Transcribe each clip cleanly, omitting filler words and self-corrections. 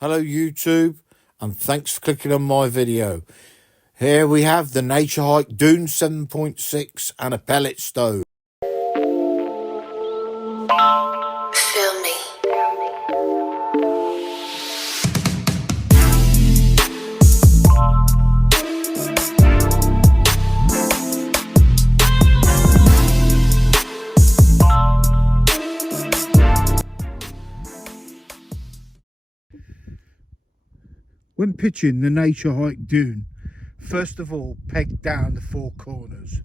Hello YouTube, and thanks for clicking on my video. Here we have the Naturehike Dune 7.6 and a pellet stove. Feel me. When pitching the Naturehike Dune, first of all peg down the four corners.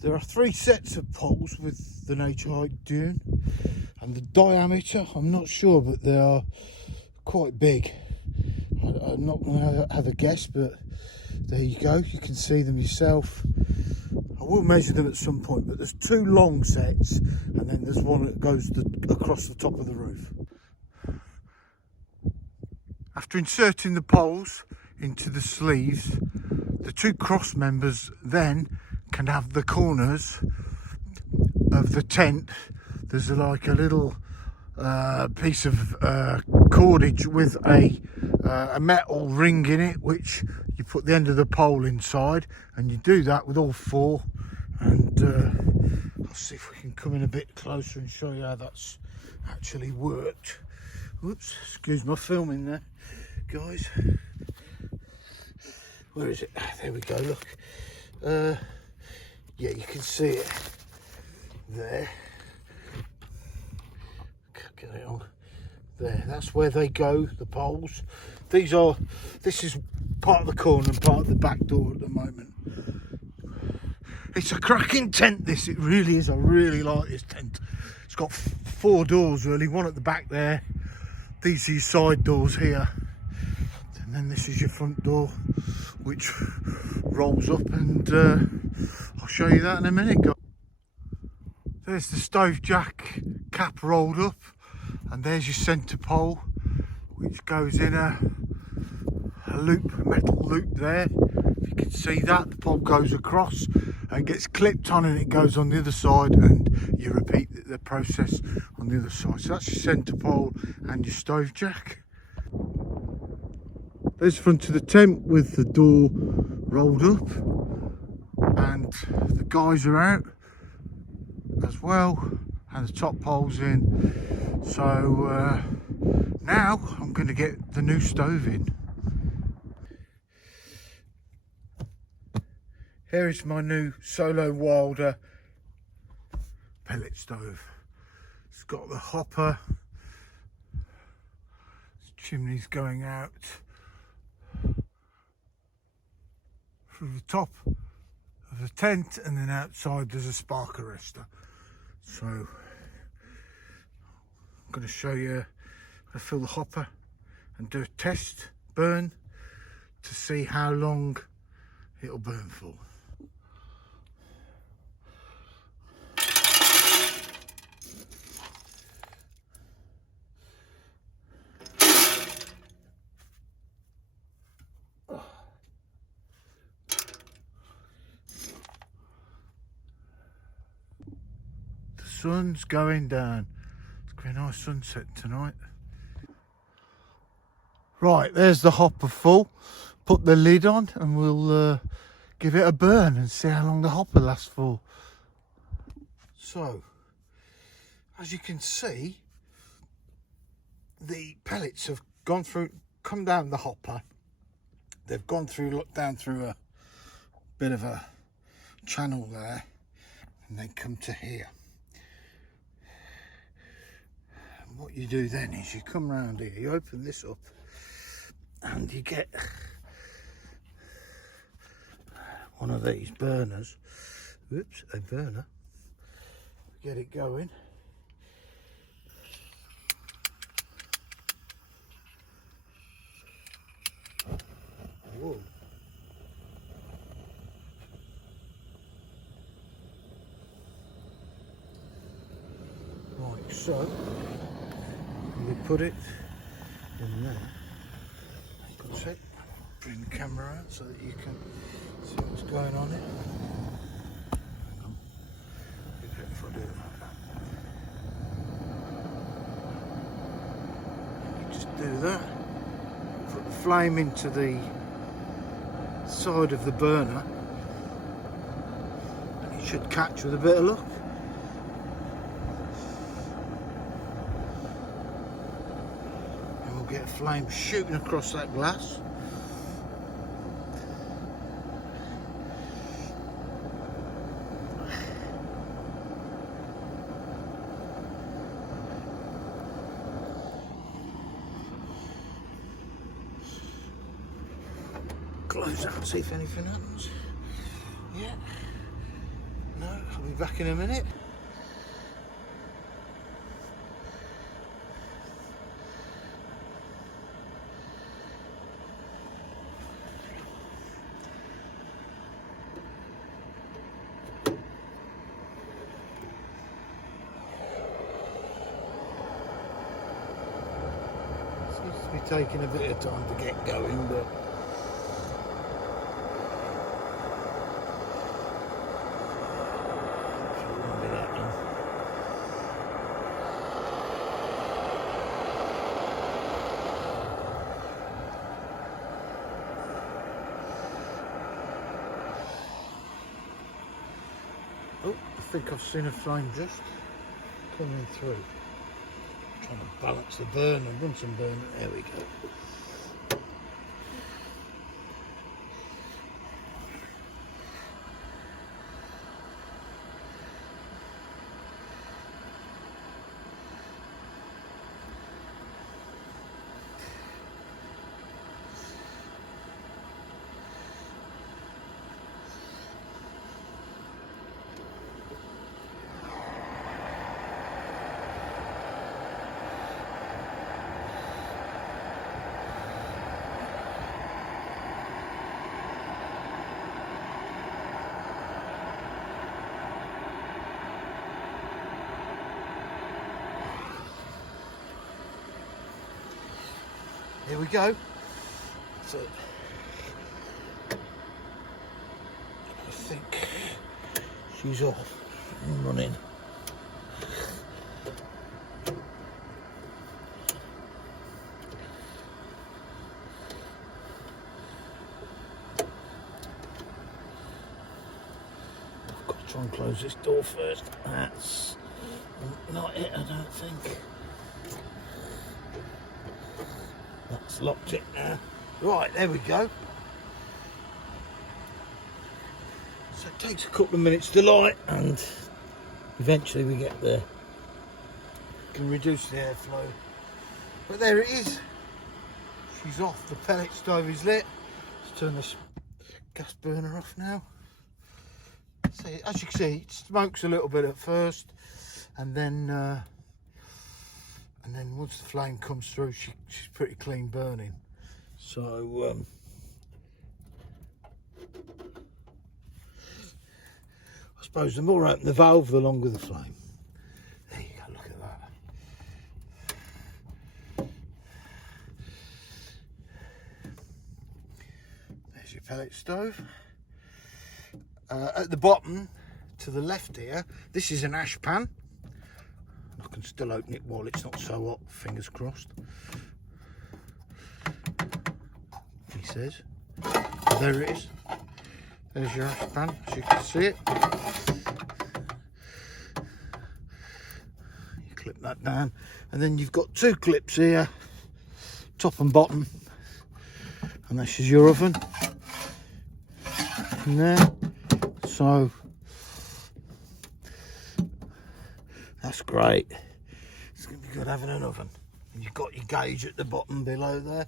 There are 3 sets of poles with the Naturehike Dune, and the diameter, I'm not sure, but they are quite big. I'm not going to have a guess, but there you go, you can see them yourself. I will measure them at some point, but there's 2 long sets and then there's one that goes across the top of the roof. After inserting the poles into the sleeves, the 2 cross members then can have the corners of the tent. There's like a little piece of cordage with a metal ring in it, which you put the end of the pole inside, and you do that with all 4. And I'll see if we can come in a bit closer and show you how that's actually worked. Whoops, excuse my filming there, guys. Where is it? There we go, look. Yeah, you can see it there. Get it on there. That's where they go, the poles. This is part of the corner and part of the back door at the moment. It's a cracking tent, this. It really is. I really like this tent. It's got 4 doors really, one at the back there. These are your side doors here, and then this is your front door, which rolls up, and I'll show you that in a minute. There's the stove jack cap rolled up, and there's your centre pole, which goes in a metal loop there. If you can see that, the pole goes across and gets clipped on, and it goes on the other side, and you repeat the process on the other side. So that's your centre pole and your stove jack. There's the front of the tent with the door rolled up, and the guys are out as well, and the top pole's in. So now I'm going to get the new stove in. Here is my new Solo Wilder pellet stove. It's got the hopper, chimneys going out through the top of the tent, and then outside there's a spark arrestor. So I'm going to show you how to fill the hopper and do a test burn to see how long it'll burn for. The sun's going down. It's going to be a nice sunset tonight. Right, there's the hopper full. Put the lid on and we'll give it a burn and see how long the hopper lasts for. So, as you can see, the pellets have come down the hopper. They've gone through, look down through a bit of a channel there, and they come to here. And what you do then is you come round here, you open this up, and you get one of these burners. Oops, a burner. Get it going. Whoa. Right, so we put it in there. That's it. Bring the camera out so that you can see what's going on here. Hang on. If I do that. do that. Put the flame into the side of the burner. And it should catch with a bit of luck. And we'll get a flame shooting across that glass. Close that and see if anything happens. Yeah. No, I'll be back in a minute. Seems to be taking a bit of time to get going, but oh, I think I've seen a flame just coming through. Trying to balance the burn and run some burn. There we go. Here we go. So I think she's off and running. I've got to try and close this door first. That's not it, I don't think. That's locked it now. Right, there we go. So it takes a couple of minutes to light and eventually we get there. Can reduce the airflow. But there it is. She's off. The pellet stove is lit. Let's turn this gas burner off now. So as you can see, it smokes a little bit at first and then once the flame comes through, she's pretty clean burning. So I suppose the more I open the valve, the longer the flame. There you go, look at that. There's your pellet stove. At the bottom, to the left here, this is an ash pan. I can still open it while it's not so hot, fingers crossed. He says. There it is. There's your ash pan, as you can see it. You clip that down, and then you've got two clips here, top and bottom. And this is your oven. In there. So that's great. It's going to be good having an oven. And you've got your gauge at the bottom below there.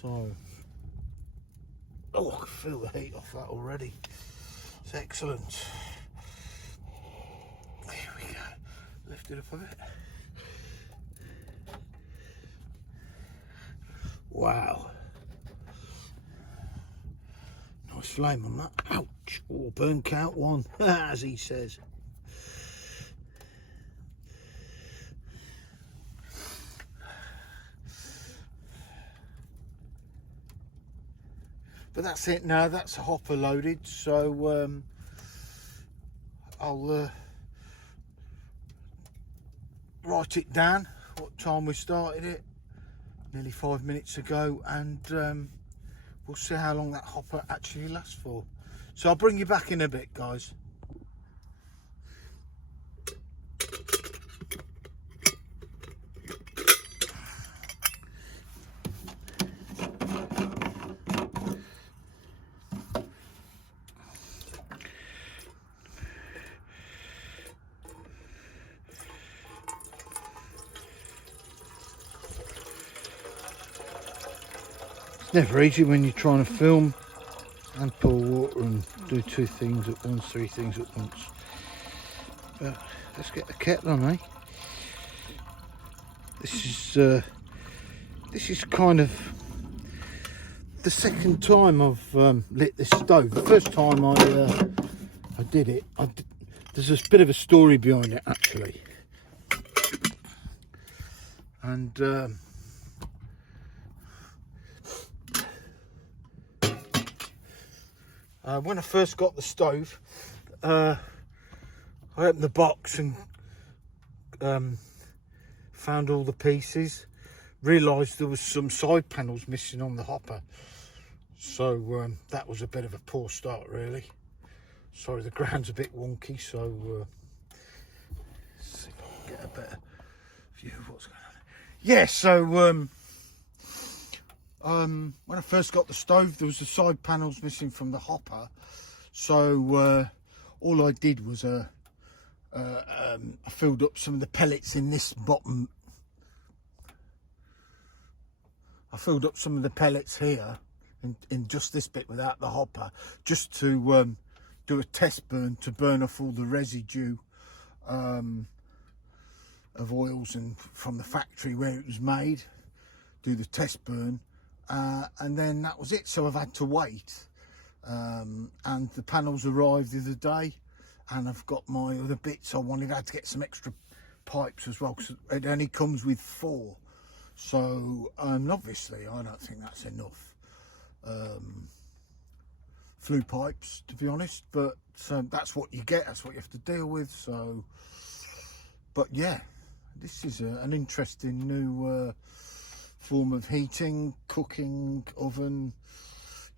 So, oh, I can feel the heat off that already. It's excellent. There we go. Lift it up a bit. Wow. Nice flame on that. Ouch. Oh, burn count 1, as he says. But that's it now, that's a hopper loaded, so I'll write it down, what time we started it, nearly 5 minutes ago, and we'll see how long that hopper actually lasts for. So I'll bring you back in a bit, guys. It's never easy when you're trying to film and pour water and do 2 things at once, 3 things at once. But let's get the kettle on, eh? This is kind of the second time I've lit this stove. The first time I did it, there's a bit of a story behind it actually. And when I first got the stove, I opened the box and found all the pieces, realised there was some side panels missing on the hopper. So that was a bit of a poor start really. Sorry, the ground's a bit wonky, so let's see if I can get a better view of what's going on. Yeah, so when I first got the stove, there was the side panels missing from the hopper. So all I did was I filled up some of the pellets in this bottom. I filled up some of the pellets here in just this bit without the hopper, just to do a test burn to burn off all the residue of oils and from the factory where it was made, do the test burn, and then that was it. So I've had to wait, and the panels arrived the other day, and I've got my other bits I wanted. I had to get some extra pipes as well because it only comes with 4. So obviously I don't think that's enough flue pipes, to be honest, but that's what you get, that's what you have to deal with. So, but yeah, this is an interesting new form of heating, cooking oven.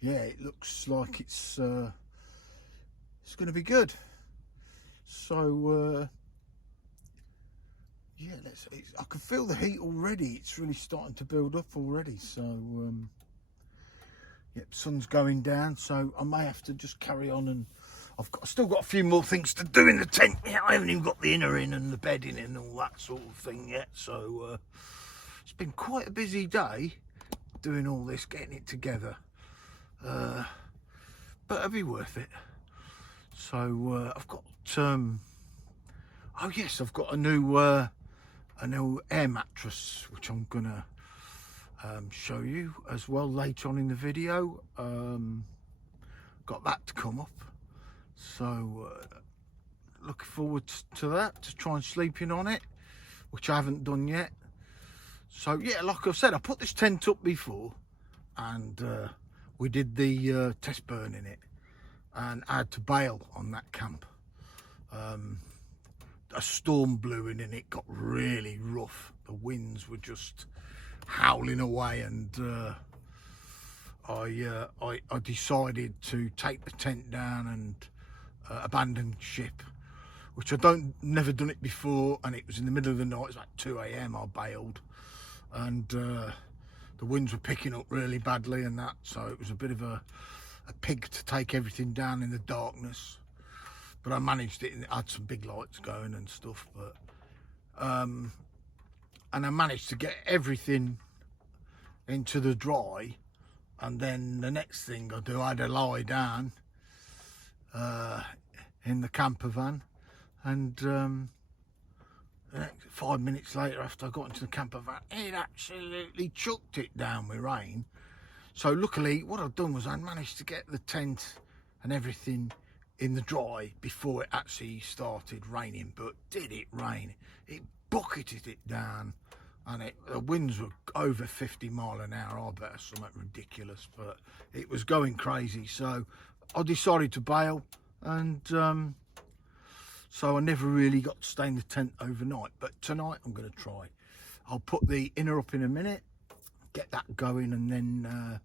Yeah, it looks like it's going to be good. So yeah, I can feel the heat already. It's really starting to build up already. So yep, sun's going down, so I may have to just carry on, and I've still got a few more things to do in the tent. Yeah, I haven't even got the inner in and the bedding and all that sort of thing yet. So it's been quite a busy day doing all this, getting it together, but it'll be worth it. So I've got oh yes, I've got a new air mattress which I'm gonna show you as well later on in the video. Got that to come up, so looking forward to that, to try and sleep in on it, which I haven't done yet. So yeah, like I've said, I put this tent up before, and we did the test burn in it, and I had to bail on that camp. A storm blew in and it got really rough. The winds were just howling away, and I decided to take the tent down and abandon ship, which never done it before. And it was in the middle of the night. It was like 2 AM I bailed, and the winds were picking up really badly and that, so it was a bit of a pig to take everything down in the darkness. But I managed it, and it had some big lights going and stuff. But and I managed to get everything into the dry, and then the next thing I do, I had to lie down in the camper van, and 5 minutes later, after I got into the camper van, it absolutely chucked it down with rain. So luckily what I've done was I managed to get the tent and everything in the dry before it actually started raining. But did it rain? It bucketed it down, and the winds were over 50 mile an hour. I bet something ridiculous, but it was going crazy. So I decided to bail, and so I never really got to stay in the tent overnight. But tonight I'm going to try. I'll put the inner up in a minute, get that going, and then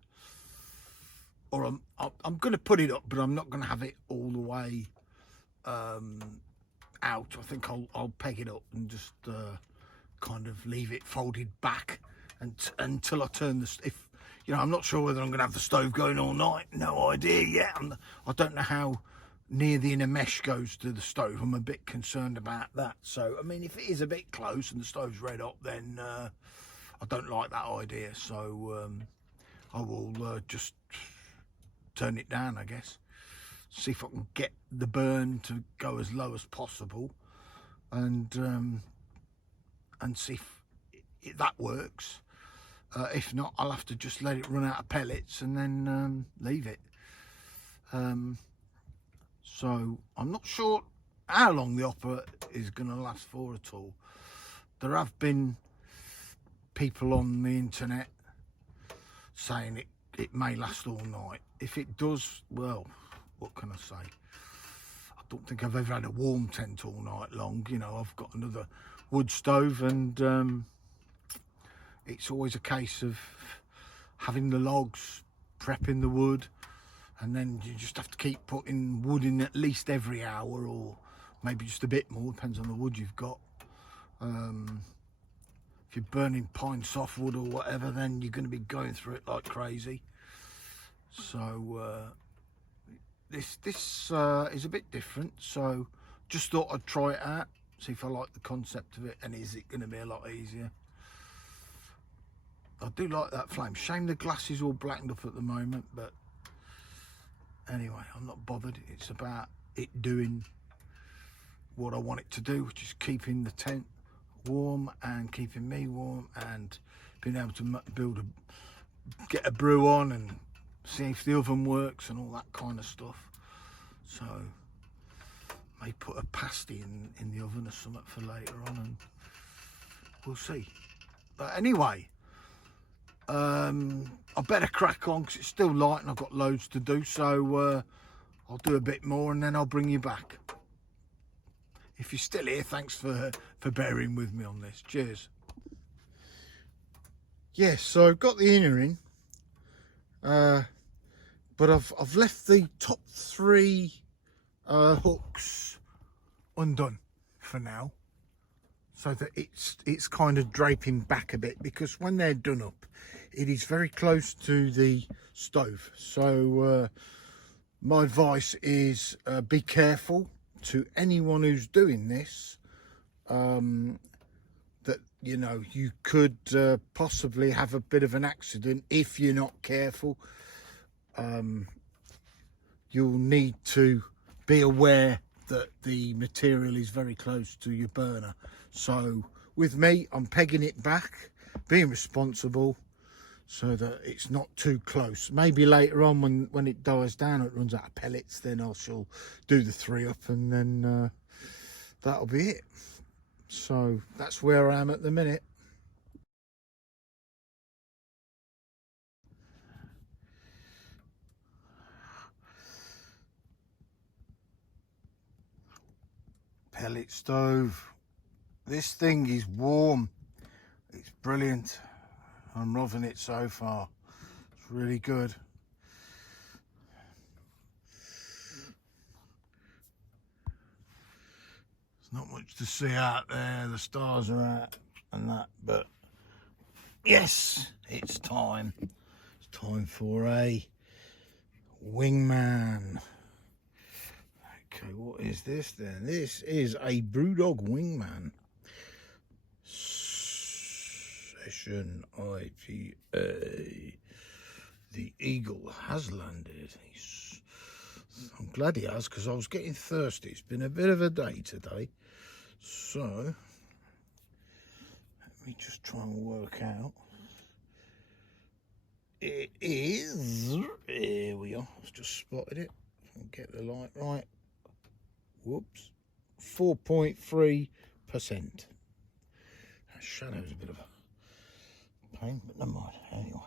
or I'm going to put it up, but I'm not going to have it all the way out. I think I'll peg it up and just kind of leave it folded back until I turn the, if you know, I'm not sure whether I'm going to have the stove going all night. No idea yet. I don't know how near the inner mesh goes to the stove. I'm a bit concerned about that. So I mean, if it is a bit close and the stove's red hot, then I don't like that idea. So I will just turn it down, I guess. See if I can get the burn to go as low as possible, and see if that works. If not, I'll have to just let it run out of pellets and then leave it. So I'm not sure how long the opera is going to last for at all. There have been people on the internet saying it may last all night. If it does, well, what can I say? I don't think I've ever had a warm tent all night long. You know, I've got another wood stove, and it's always a case of having the logs, prepping the wood, and then you just have to keep putting wood in at least every hour, or maybe just a bit more, depends on the wood you've got. If you're burning pine softwood or whatever, then you're going to be going through it like crazy. So this is a bit different, so just thought I'd try it out, see if I like the concept of it, and is it going to be a lot easier. I do like that flame. Shame the glass is all blackened up at the moment, but anyway, I'm not bothered. It's about it doing what I want it to do, which is keeping the tent warm and keeping me warm, and being able to get a brew on and see if the oven works and all that kind of stuff. So may put a pasty in the oven or something for later on, and we'll see. But anyway, I better crack on because it's still light and I've got loads to do. So I'll do a bit more and then I'll bring you back. If you're still here, thanks for bearing with me on this. Cheers. Yes, so I've got the inner in, but I've left the top three hooks undone for now, so that it's kind of draping back a bit, because when they're done up, it is very close to the stove. So my advice is be careful to anyone who's doing this, that you know you could possibly have a bit of an accident if you're not careful. You'll need to be aware that the material is very close to your burner. So with me, I'm pegging it back, being responsible, so that it's not too close. Maybe later on when it dies down, it runs out of pellets, then I shall do the 3 up, and then that'll be it. So that's where I am at the minute. Pellet stove. This thing is warm. It's brilliant. I'm loving it so far. It's really good. There's not much to see out there. The stars are out and that, but yes, it's time. It's time for a wingman. Okay, what is this then? This is a Brewdog Wingman Session IPA. The Eagle has landed. I'm glad he has, because I was getting thirsty. It's been a bit of a day today. So let me just try and work out. It is, here we are, I've just spotted it. Get the light right. Whoops, 4.3%. That shadow's a bit of a pain, but never mind. Anyway,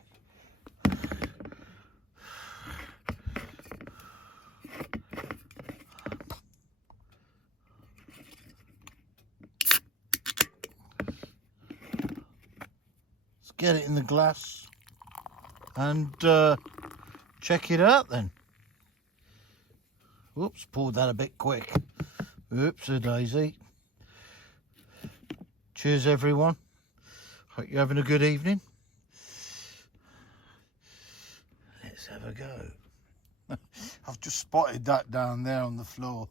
let's get it in the glass. and check it out then. Whoops, pulled that a bit quick. Oops, a daisy. Cheers everyone. Hope you're having a good evening. Let's have a go. I've just spotted that down there on the floor.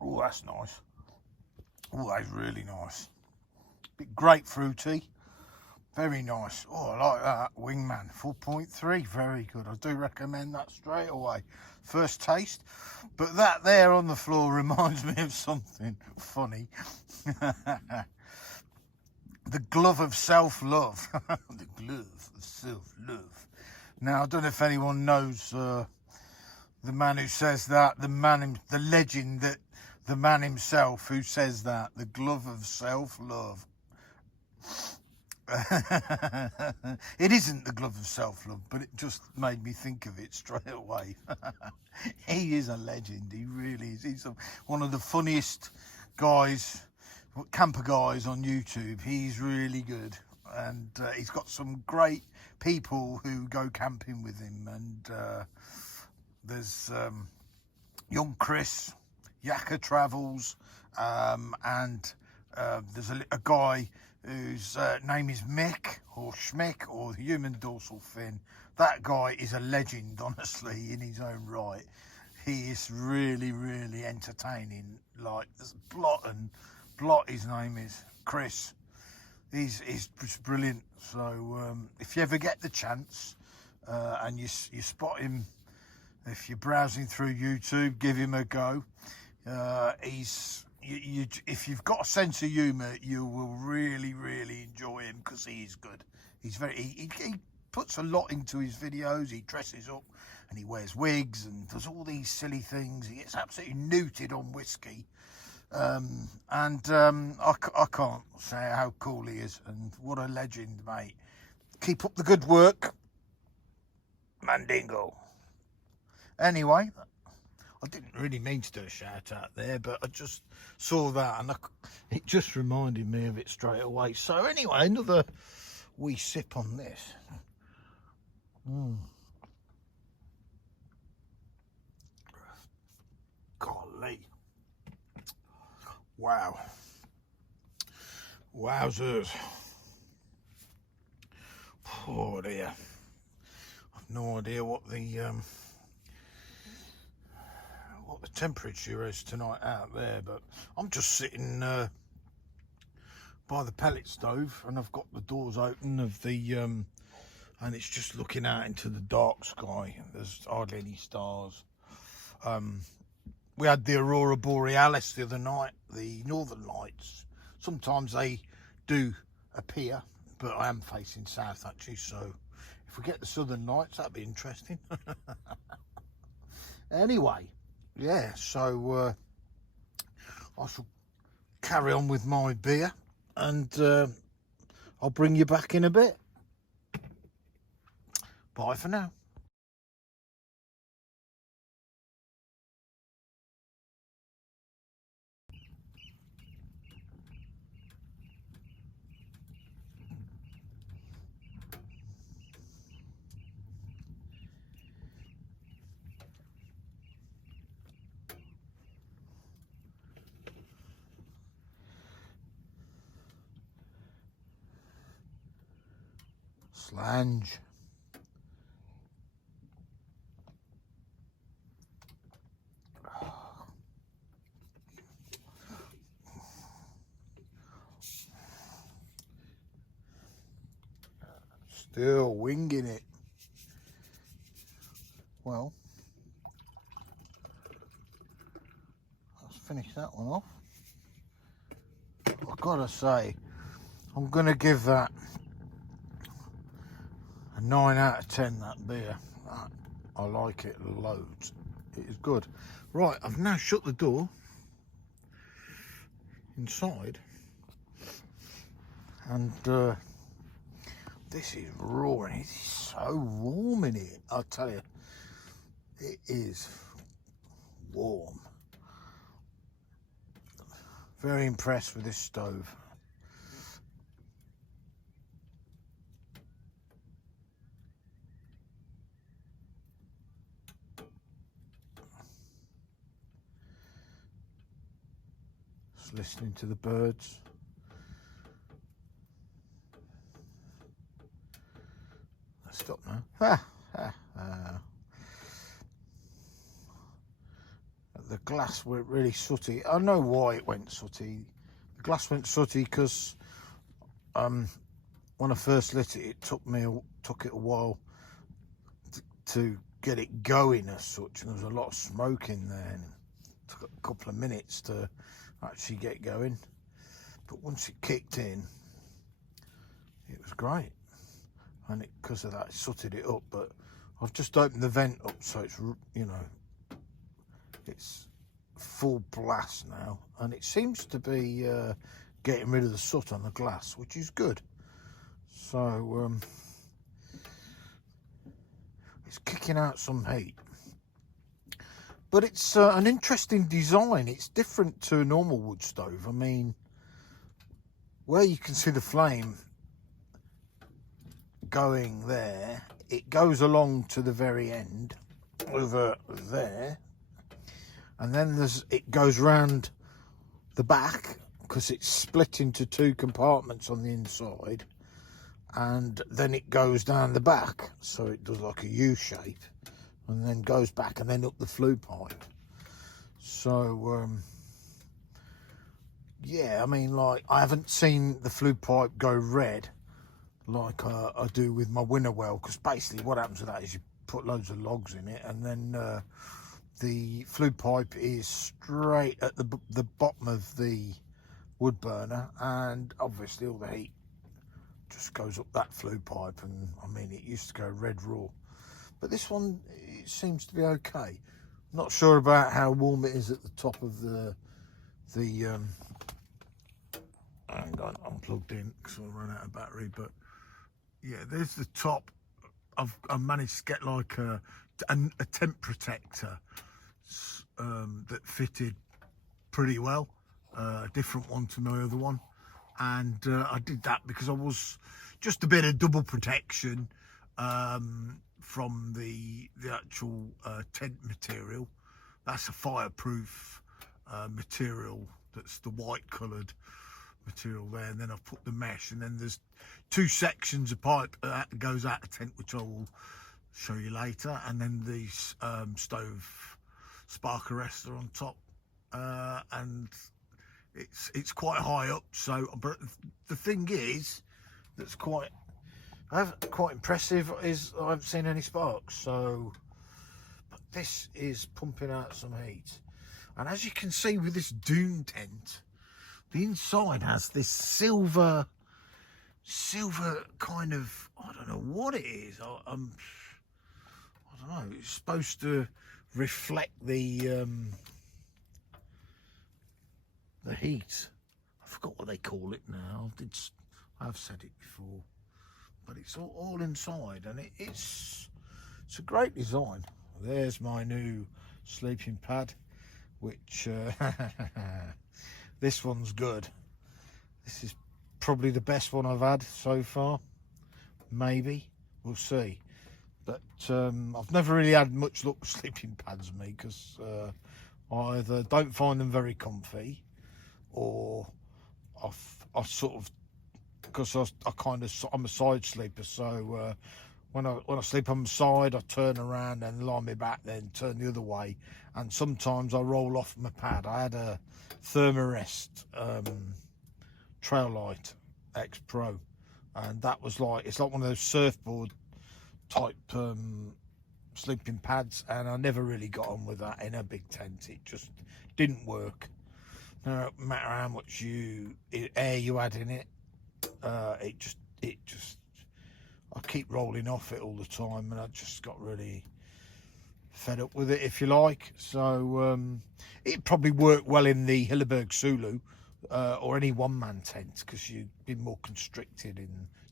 Oh, that's nice. Oh, that's really nice. Bit grapefruity. Very nice. Oh, I like that. Wingman 4.3. Very good. I do recommend that straight away. First taste. But that there on the floor reminds me of something funny. The glove of self-love. The glove of self-love. Now, I don't know if anyone knows the man who says that. The legend that the man himself who says that. The glove of self-love. It isn't the glove of self-love, but it just made me think of it straight away. He is a legend. He really is. He's one of the funniest guys, camper guys on YouTube. He's really good, and he's got some great people who go camping with him. And there's young Chris, Yakka Travels, and there's a guy whose name is Mick or Schmick or the human dorsal fin. That guy is a legend, honestly, in his own right. He is really, really entertaining. Like, there's Blot, his name is Chris. He's just brilliant. So if you ever get the chance and you spot him, if you're browsing through YouTube, give him a go. If you've got a sense of humour, you will really, really enjoy him because he is good. He's he puts a lot into his videos. He dresses up and he wears wigs and does all these silly things. He gets absolutely neutered on whiskey. I can't say how cool he is, and what a legend, mate. Keep up the good work, Mandingo. Anyway, I didn't really mean to do a shout out there, but I just saw that and it just reminded me of it straight away. So anyway, another wee sip on this. Golly. Wow. Wowzers. Oh dear. I've no idea what the temperature is tonight out there, but I'm just sitting by the pellet stove, and I've got the doors open of the and it's just looking out into the dark sky. There's hardly any stars. We had the aurora borealis the other night, the northern lights. Sometimes they do appear, but I am facing south actually, so if we get the southern lights, that'd be interesting. Anyway, yeah, so I shall carry on with my beer, and I'll bring you back in a bit. Bye for now. Slange. Still winging it. Well, let's finish that one off. I've got to say, I'm going to give that a 9 out of 10, that beer. I like it loads. It is good. Right, I've now shut the door inside, and this is roaring. It is so warm in here, I'll tell you. It is warm. Very impressed with this stove. Just listening to the birds. Let's stop now. The glass went really sooty. I know why it went sooty. The glass went sooty because when I first lit it, it took it a while to get it going as such, and there was a lot of smoke in there, and it took a couple of minutes to actually get going. But once it kicked in, it was great, and because of that, it sooted it up. But I've just opened the vent up, so it's, you know, it's full blast now, and it seems to be getting rid of the soot on the glass, which is good. So it's kicking out some heat, but it's an interesting design. It's different to a normal wood stove. I mean, where you can see the flame going there, it goes along to the very end over there, and then it goes round the back because it's split into two compartments on the inside, and then it goes down the back, so it does like a U shape, and then goes back and then up the flue pipe. So yeah, I mean, like, I haven't seen the flue pipe go red like I do with my winter well, because basically what happens with that is you put loads of logs in it, and then the flue pipe is straight at the bottom of the wood burner, and obviously all the heat just goes up that flue pipe, and I mean, it used to go red raw, but this one, it seems to be okay. Not sure about how warm it is at the top of the hang on, I'm plugged in because I ran out of battery, but yeah, there's the top. I've managed to get like a temp protector that fitted pretty well, a different one to my other one, and I did that because I was just a bit of double protection from the actual tent material. That's a fireproof material. That's the white coloured material there, and then I've put the mesh, and then there's two sections of pipe that goes out of tent, which I will show you later, and then the stove spark arrestor on top, and it's quite high up. So, but the thing is, that's quite impressive, is I haven't seen any sparks. So, but this is pumping out some heat, and as you can see with this Dune tent, the inside has this silver kind of, I don't know what it is. I don't know. It's supposed to reflect the heat. I forgot what they call it now. I've said it before, but it's all inside, and it's a great design. There's my new sleeping pad, which this one's good. This is probably the best one I've had so far. Maybe, we'll see. But I've never really had much luck with sleeping pads, me, because I either don't find them very comfy, or I sort of, because I'm a side sleeper, so when I sleep on my side, I turn around and lie me back, then turn the other way, and sometimes I roll off my pad. I had a Thermarest Trail Light X Pro, and that was like, it's like one of those surfboard type sleeping pads, and I never really got on with that in a big tent. It just didn't work. No matter how much air you add in it, it just I keep rolling off it all the time, and I just got really fed up with it, if you like. So it probably worked well in the Hilleberg Sulu or any one-man tent, because you'd be more constricted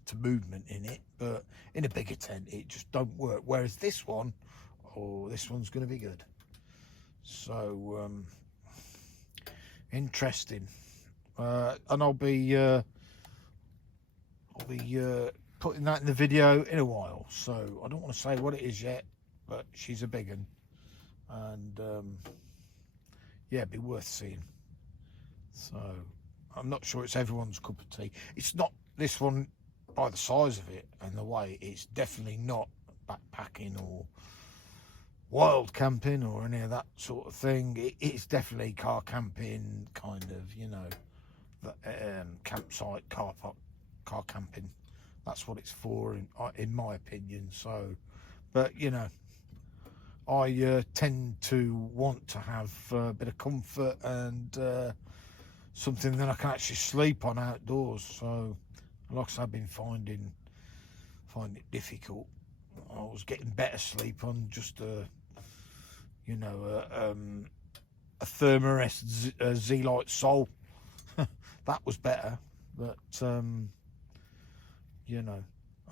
to movement in it, but in a bigger tent it just don't work. Whereas this one, this one's going to be good. So interesting. and I'll be putting that in the video in a while. So I don't want to say what it is yet, but she's a big one, and yeah, it'd be worth seeing. So I'm not sure it's everyone's cup of tea. It's not this one by the size of it and the way. It's definitely not backpacking or wild camping or any of that sort of thing. It's definitely car camping, kind of, you know, campsite, car camping. That's what it's for, in my opinion. So, but you know, I tend to want to have a bit of comfort and something that I can actually sleep on outdoors. So, like I said, I've been finding it difficult. I was getting better sleep on just a Thermarest Z-Lite Sol. That was better, but you know,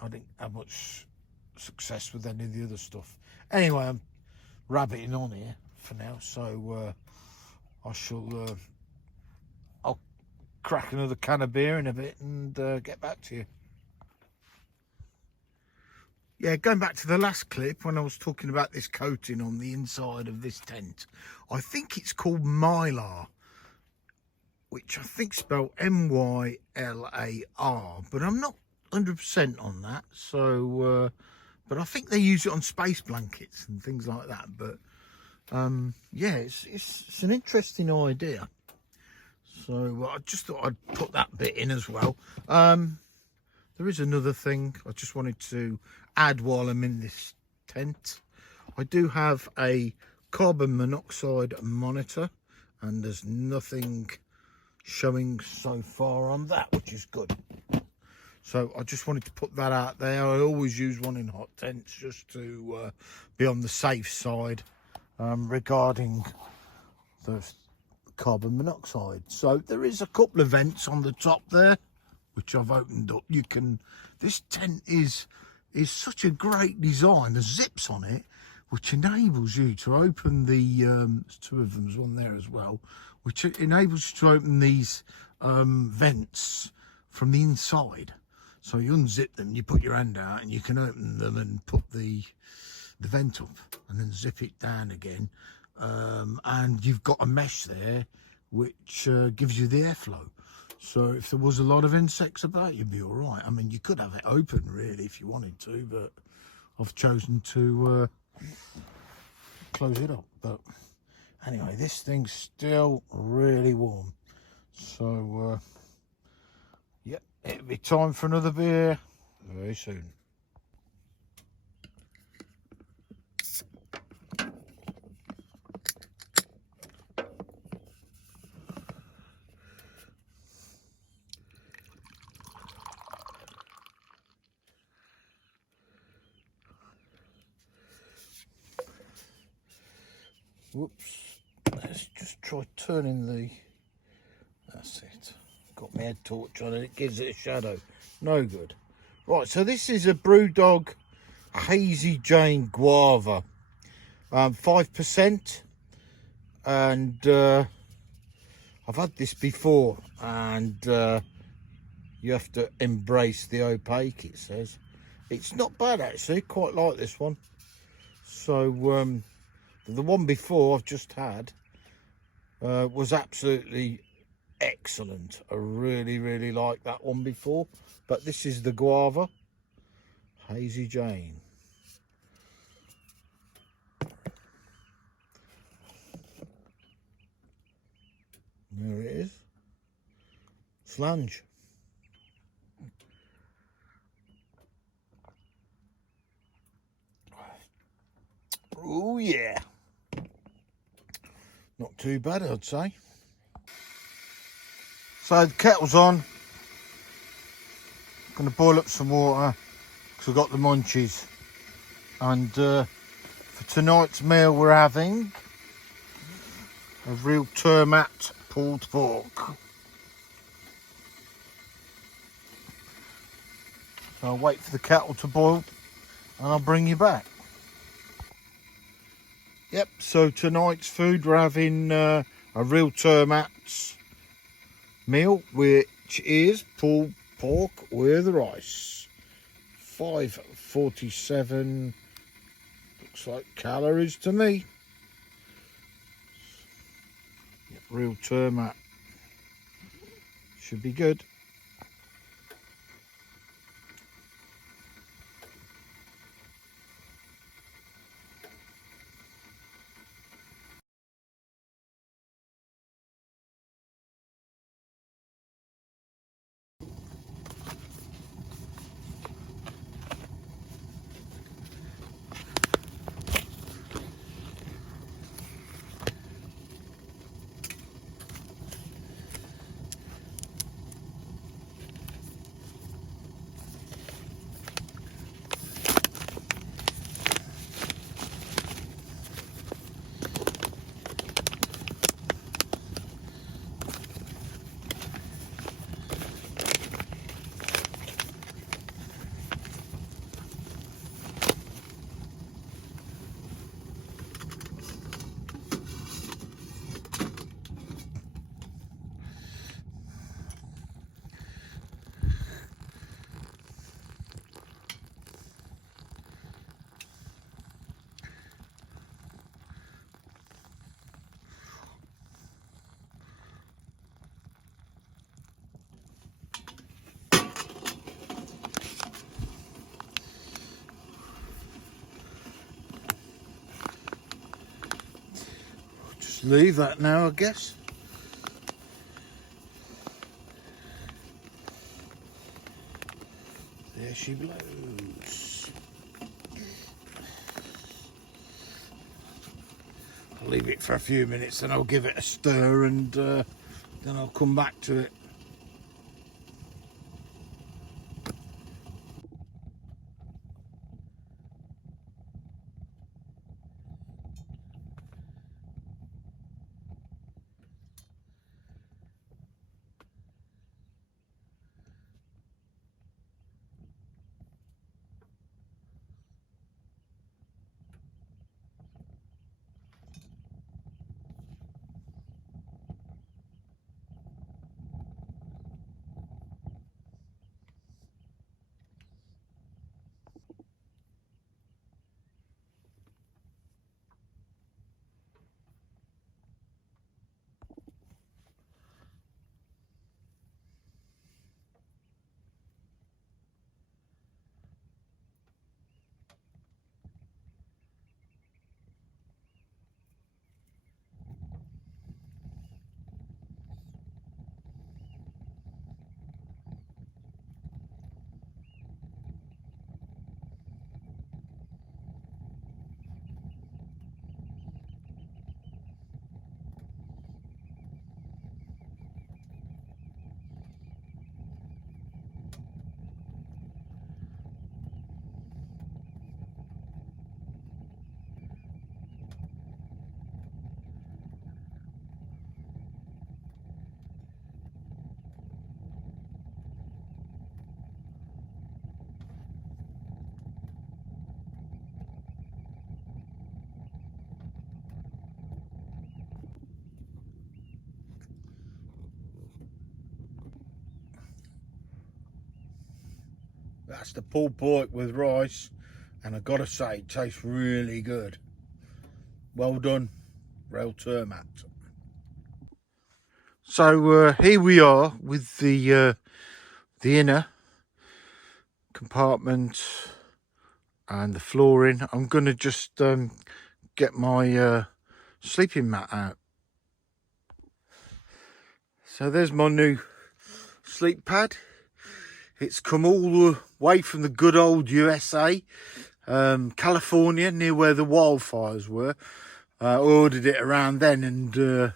I didn't have much success with any of the other stuff. Anyway, I'm rabbiting on here for now, so I'll crack another can of beer in a bit and get back to you. Yeah, going back to the last clip when I was talking about this coating on the inside of this tent, I think it's called Mylar, which I think spelled Mylar, but I'm not 100% on that. So, but I think they use it on space blankets and things like that. But yeah, it's an interesting idea. So I just thought I'd put that bit in as well. There is another thing I just wanted to add while I'm in this tent. I do have a carbon monoxide monitor, and there's nothing showing so far on that, which is good. So I just wanted to put that out there. I always use one in hot tents just to be on the safe side regarding the carbon monoxide. So there is a couple of vents on the top there, which I've opened up. This tent is such a great design. There's zips on it, which enables you to open the, there's two of them, there's one there as well, which enables you to open these vents from the inside. So you unzip them, you put your hand out and you can open them and put the vent up and then zip it down again. And you've got a mesh there which gives you the airflow. So if there was a lot of insects about, you'd be all right. I mean, you could have it open really if you wanted to, but I've chosen to close it up. But anyway, this thing's still really warm. So yeah, it'll be time for another beer very soon. Whoops, let's just try turning the, that's it, got my head torch on it, it gives it a shadow, no good. Right, so this is a Brewdog Hazy Jane Guava, 5%, and I've had this before, and you have to embrace the opaque, it says. It's not bad actually, quite like this one. So the one before I've just had was absolutely excellent. I really liked that one before. But this is the Guava Hazy Jane. There it is. Flange. Oh yeah. Not too bad, I'd say. So the kettle's on. I'm going to boil up some water because I've got the munchies. And for tonight's meal we're having a real Thermarest pulled pork. So I'll wait for the kettle to boil and I'll bring you back. Yep, so tonight's food we're having a real Thermarest meal, which is pulled pork with rice. 547, looks like calories to me. Real Thermarest, should be good. Just leave that now, I guess. There she blows. I'll leave it for a few minutes, then I'll give it a stir, and then I'll come back to it. That's the pulled pork with rice, and I gotta say, it tastes really good. Well done, Real Thermarest. So here we are with the inner compartment and the flooring. I'm gonna just get my sleeping mat out. So there's my new sleep pad. It's come all the way from the good old USA, California, near where the wildfires were. I ordered it around then, and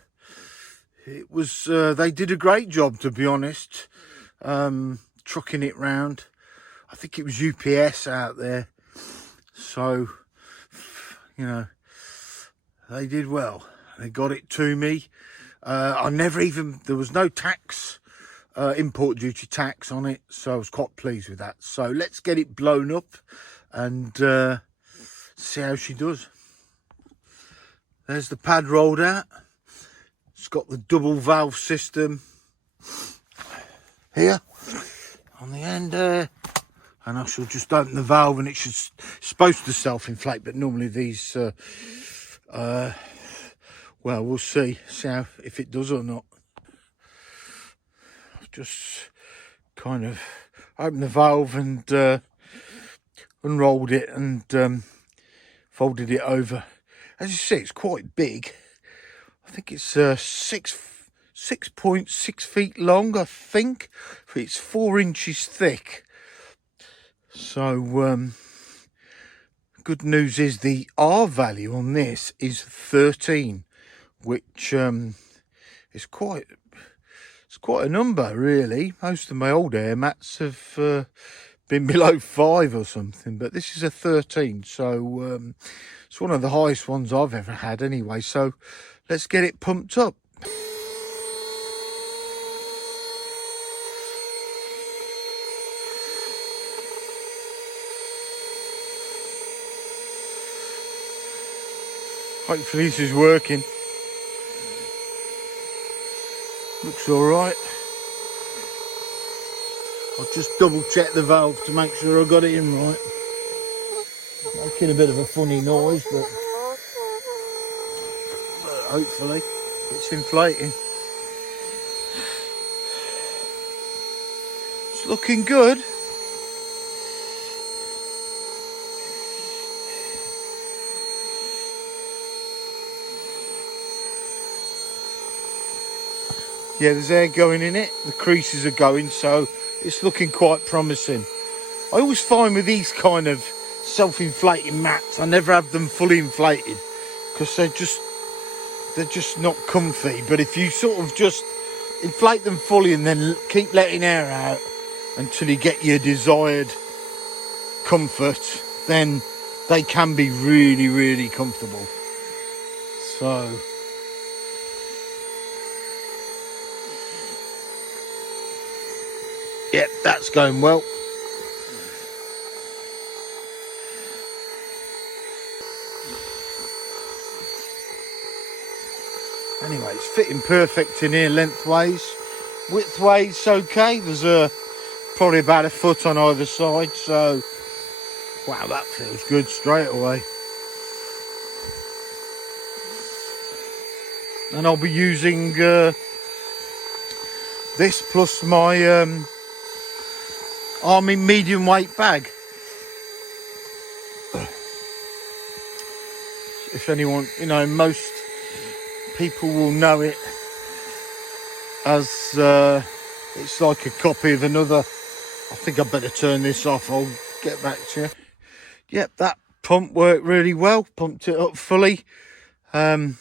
it was they did a great job, to be honest, trucking it round. I think it was UPS out there, so you know, they did well. They got it to me. There was no tax, import duty tax on it, so I was quite pleased with that. So let's get it blown up and see how she does. There's the pad rolled out. It's got the double valve system, here on the end there, and I shall just open the valve, and it's supposed to self-inflate, but normally these well, we'll see how, if it does or not. I've just kind of opened the valve and unrolled it and folded it over. As you see, it's quite big. I think it's 6.6 feet long, I think. It's 4 inches thick. So good news is the R value on this is 13, which is quite a number, really. Most of my old air mats have been below 5 or something, but this is a 13, so it's one of the highest ones I've ever had anyway. So let's get it pumped up. Hopefully this is working. Looks all right. I'll just double check the valve to make sure I got it in right. Making a bit of a funny noise, but hopefully it's inflating. It's looking good. Yeah, there's air going in it. The creases are going, so it's looking quite promising. I always find with these kind of self-inflating mats, I never have them fully inflated because they're just not comfy. But if you sort of just inflate them fully and then keep letting air out until you get your desired comfort, then they can be really, really comfortable. So yep, that's going well. Anyway, it's fitting perfect in here lengthways. Widthways, okay. There's probably about a foot on either side. So, wow, that feels good straight away. And I'll be using this plus my Army medium weight bag. If anyone, most people will know it as it's like a copy of another. I think I better turn this off. I'll get back to you. Yep, that pump worked really well. Pumped it up fully. There's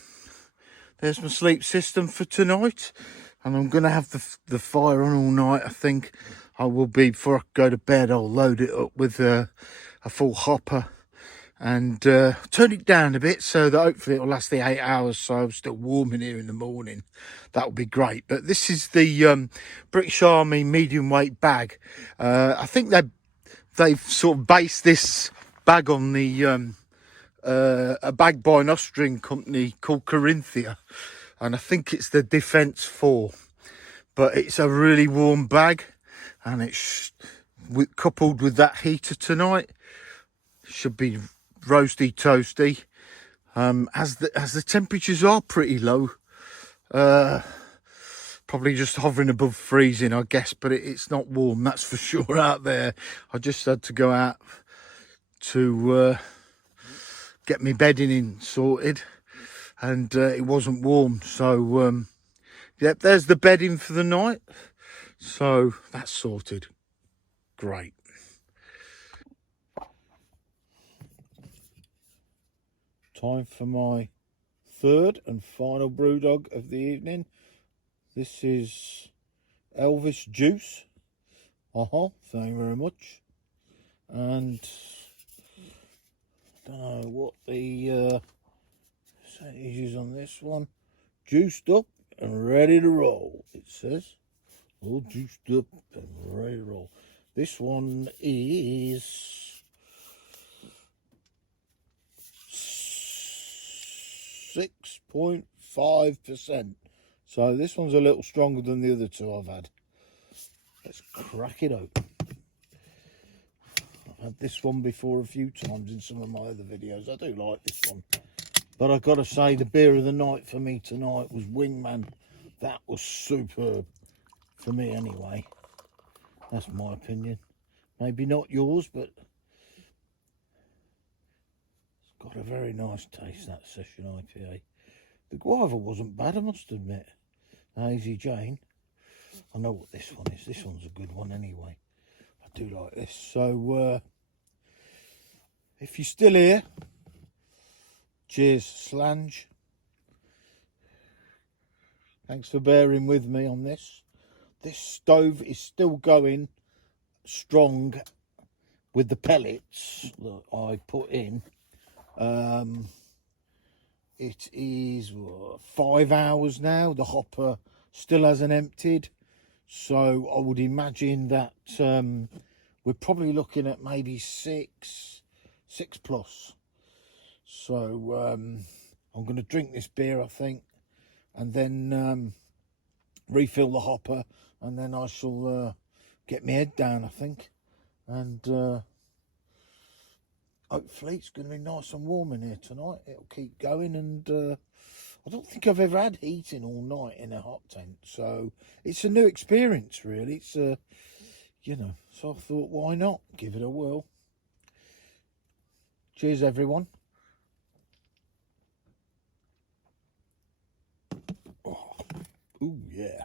my sleep system for tonight, and I'm gonna have the fire on all night. I think I will be, before I go to bed. I'll load it up with a full hopper and turn it down a bit so that hopefully it'll last the 8 hours, so I'm still warm in here in the morning. That would be great. But this is the British Army medium weight bag. I think they've sort of based this bag on the a bag by an Austrian company called Corinthia, and I think it's the Defence 4. But it's a really warm bag, and it's coupled with that heater tonight, should be roasty toasty. As the temperatures are pretty low, probably just hovering above freezing, I guess, but it's not warm, that's for sure, out there. I just had to go out to get my bedding in sorted, and it wasn't warm. So yep, there's the bedding for the night, so that's sorted. Great. Time for my third and final brew dog of the evening. This is Elvis Juice. Thank you very much. And I don't know what the percentage is on this one. Juiced up and ready to roll, it says. All juiced up and ready to roll. This one is 6.5%. So this one's a little stronger than the other two I've had. Let's crack it open. I've had this one before a few times in some of my other videos. I do like this one. But I've got to say, the beer of the night for me tonight was Wingman. That was superb. For me anyway. That's my opinion. Maybe not yours, but it's got a very nice taste, that Session IPA. The guava wasn't bad, I must admit. Hazy Jane. I know what this one is. This one's a good one anyway. I do like this. So, if you're still here, cheers, Slange. Thanks for bearing with me on this. This stove is still going strong with the pellets that I put in. It is 5 hours now. The hopper still hasn't emptied. So I would imagine that we're probably looking at maybe six plus. So I'm going to drink this beer, I think, and then refill the hopper, and then I shall get my head down, I think, and hopefully it's going to be nice and warm in here tonight. It'll keep going, and I don't think I've ever had heating all night in a hot tent, so it's a new experience, really. It's you know, so I thought, why not give it a whirl. Cheers, everyone. Oh, ooh, yeah.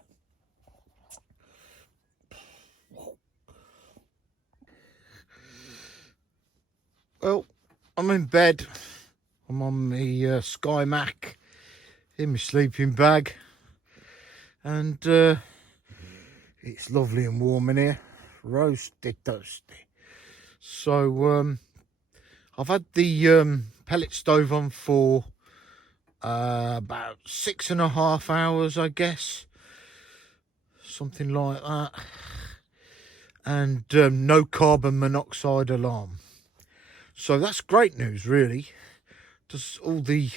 Well, I'm in bed. I'm on the Skyemac in my sleeping bag, and it's lovely and warm in here. Roasty toasty. So I've had the pellet stove on for about 6.5 hours, I guess, something like that, and no carbon monoxide alarm. So that's great news, really. Just all the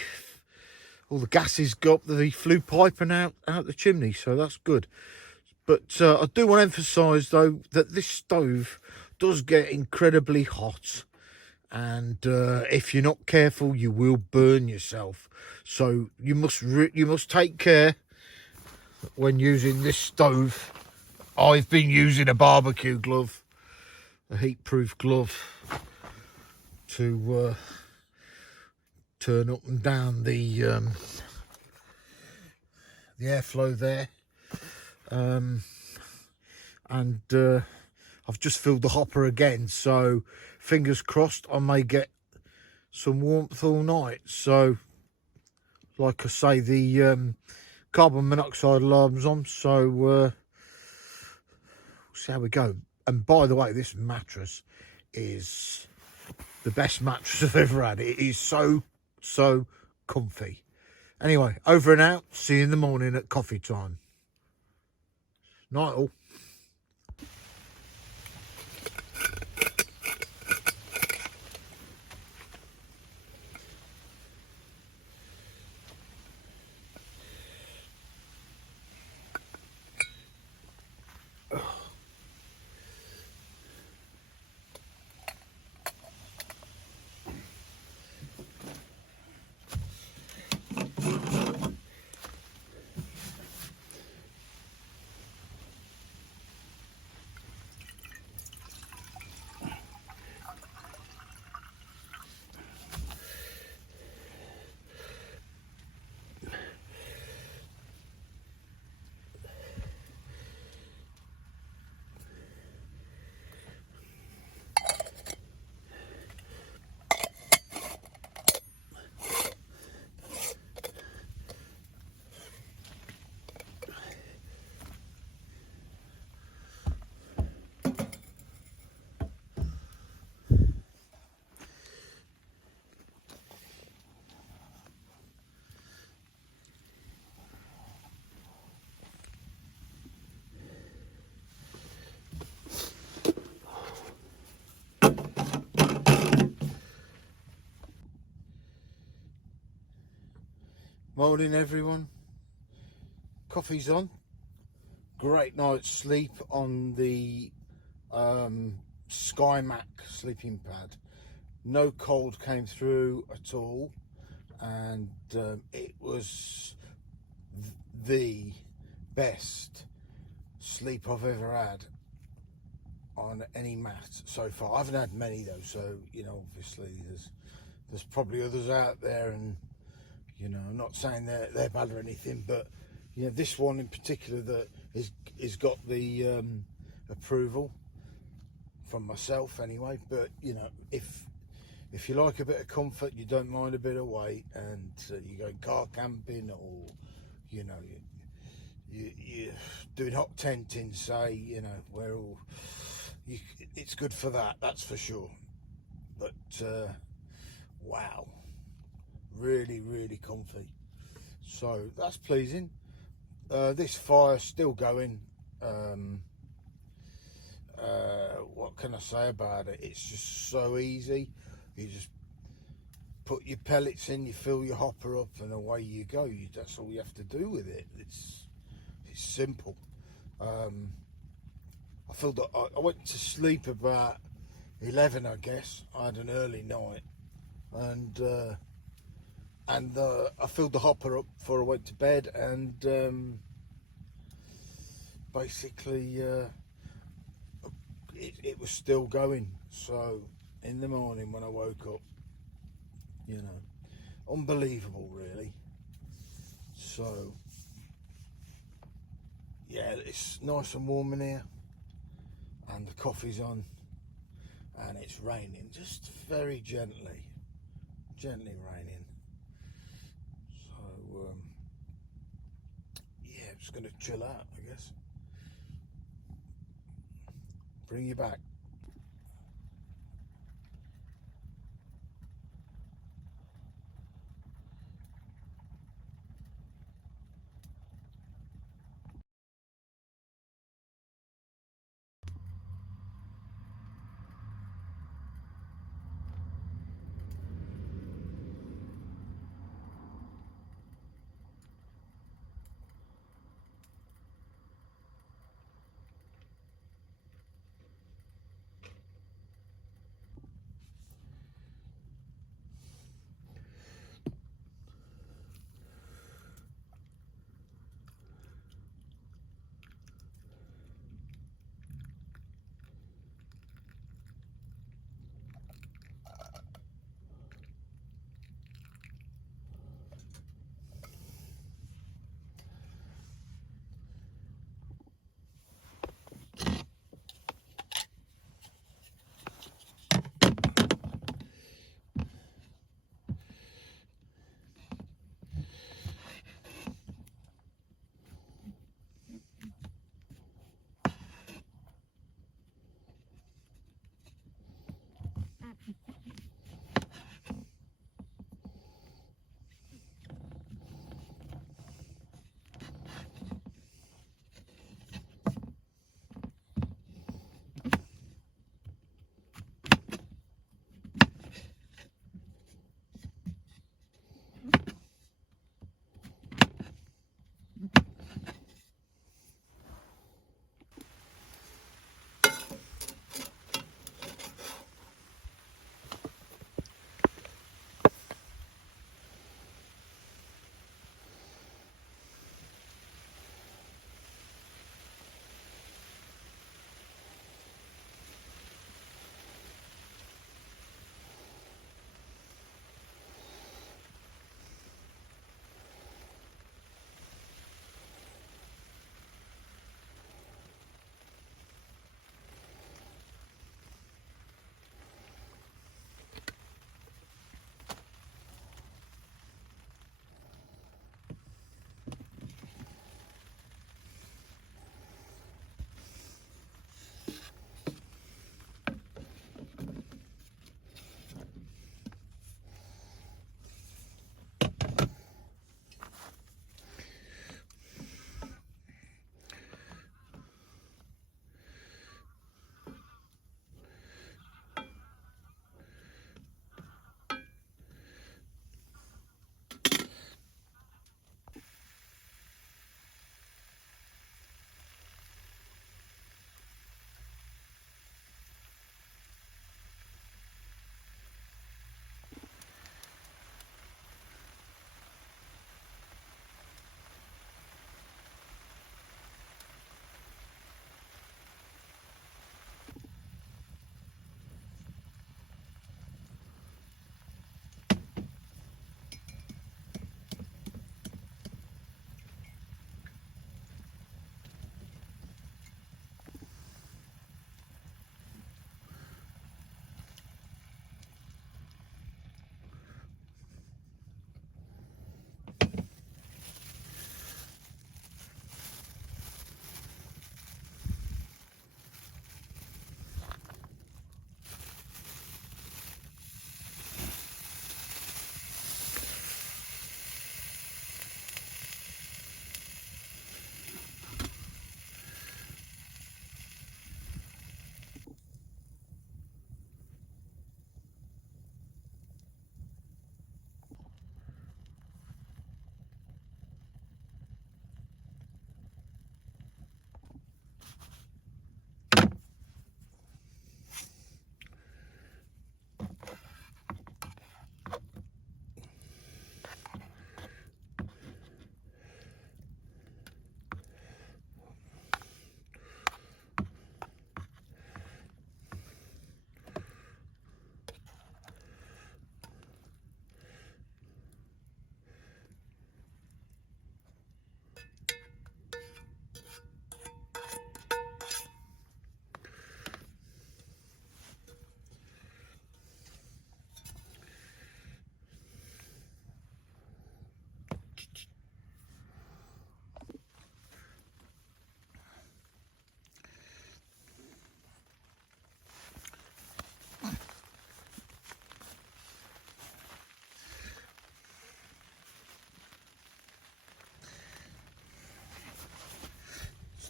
gases go up the flue pipe and out the chimney, so that's good. But I do want to emphasise, though, that this stove does get incredibly hot, and if you're not careful, you will burn yourself. So you must take care when using this stove. I've been using a barbecue glove, a heat-proof glove, to turn up and down the airflow there, and I've just filled the hopper again, so fingers crossed I may get some warmth all night. So like I say, the carbon monoxide alarm's on, so we'll see how we go. And by the way, this mattress is the best mattress I've ever had. It is so comfy. Anyway, over and out. See you in the morning at coffee time. Night all. Morning, everyone. Coffee's on. Great night's sleep on the Skyemac sleeping pad. No cold came through at all, and it was the best sleep I've ever had on any mat so far. I haven't had many though, so you know, obviously there's probably others out there, and you know, I'm not saying they're bad or anything, but you know, this one in particular that is got the approval from myself anyway. But you know, if you like a bit of comfort, you don't mind a bit of weight, and you go car camping, or you know, you're doing hot tenting, say, you know, where all it's good for that, that's for sure. But wow, really comfy, so that's pleasing. This fire's still going. What can I say about it? It's just so easy. You just put your pellets in, you fill your hopper up, and away you go. That's all you have to do with it. It's simple. I feel that I went to sleep about 11, I guess. I had an early night, and I filled the hopper up before I went to bed, and basically it was still going. So in the morning when I woke up, you know, unbelievable really. So yeah, it's nice and warm in here, and the coffee's on, and it's raining, just very gently raining. So yeah, I'm just gonna chill out, I guess. Bring you back.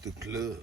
the glove.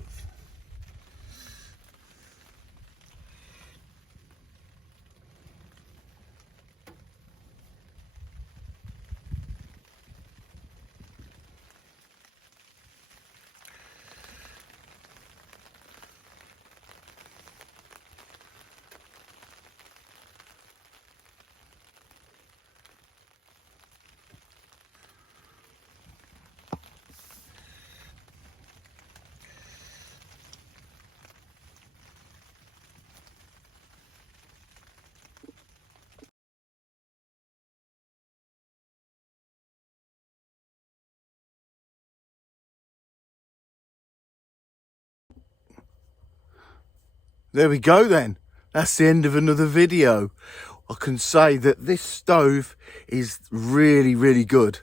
There we go then. That's the end of another video. I can say that this stove is really, really good.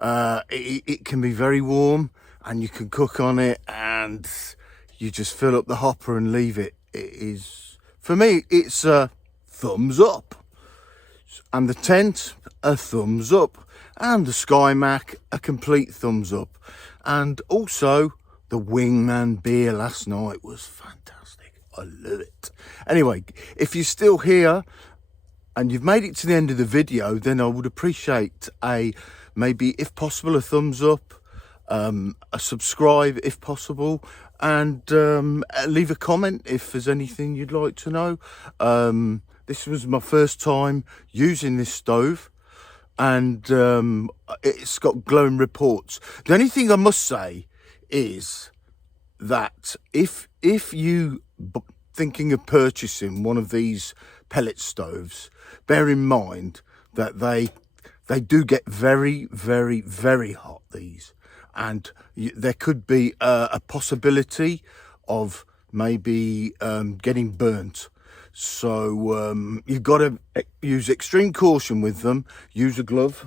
It can be very warm and you can cook on it and you just fill up the hopper and leave it. It is, for me, it's a thumbs up. And the tent, a thumbs up. And the Skyemac, a complete thumbs up. And also, the Wingman beer last night was fantastic. I love it. Anyway, if you're still here and you've made it to the end of the video, then I would appreciate maybe, if possible, a thumbs up, a subscribe if possible, and leave a comment if there's anything you'd like to know. This was my first time using this stove, and it's got glowing reports. The only thing I must say is that if you thinking of purchasing one of these pellet stoves, bear in mind that they do get very, very, very hot, these, and there could be a possibility of maybe getting burnt. So you've got to use extreme caution with them. Use a glove,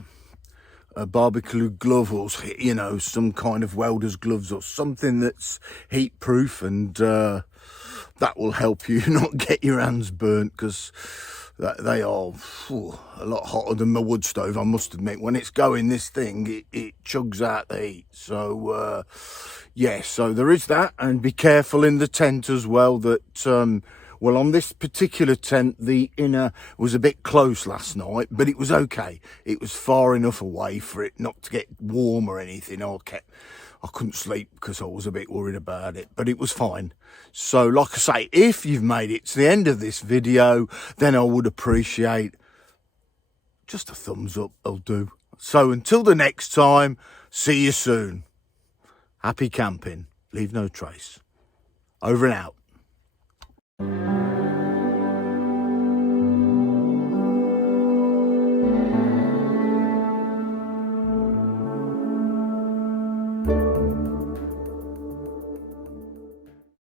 a barbecue glove, or, you know, some kind of welder's gloves or something that's heat proof, and that will help you not get your hands burnt, because they are a lot hotter than my wood stove, I must admit. When it's going, this thing, it chugs out the heat. So yeah, so there is that. And be careful in the tent as well, that well, on this particular tent, the inner was a bit close last night, but it was okay. It was far enough away for it not to get warm or anything. I couldn't sleep because I was a bit worried about it, but it was fine. So, like I say, if you've made it to the end of this video, then I would appreciate just a thumbs up will do. So until the next time, see you soon. Happy camping. Leave no trace. Over and out.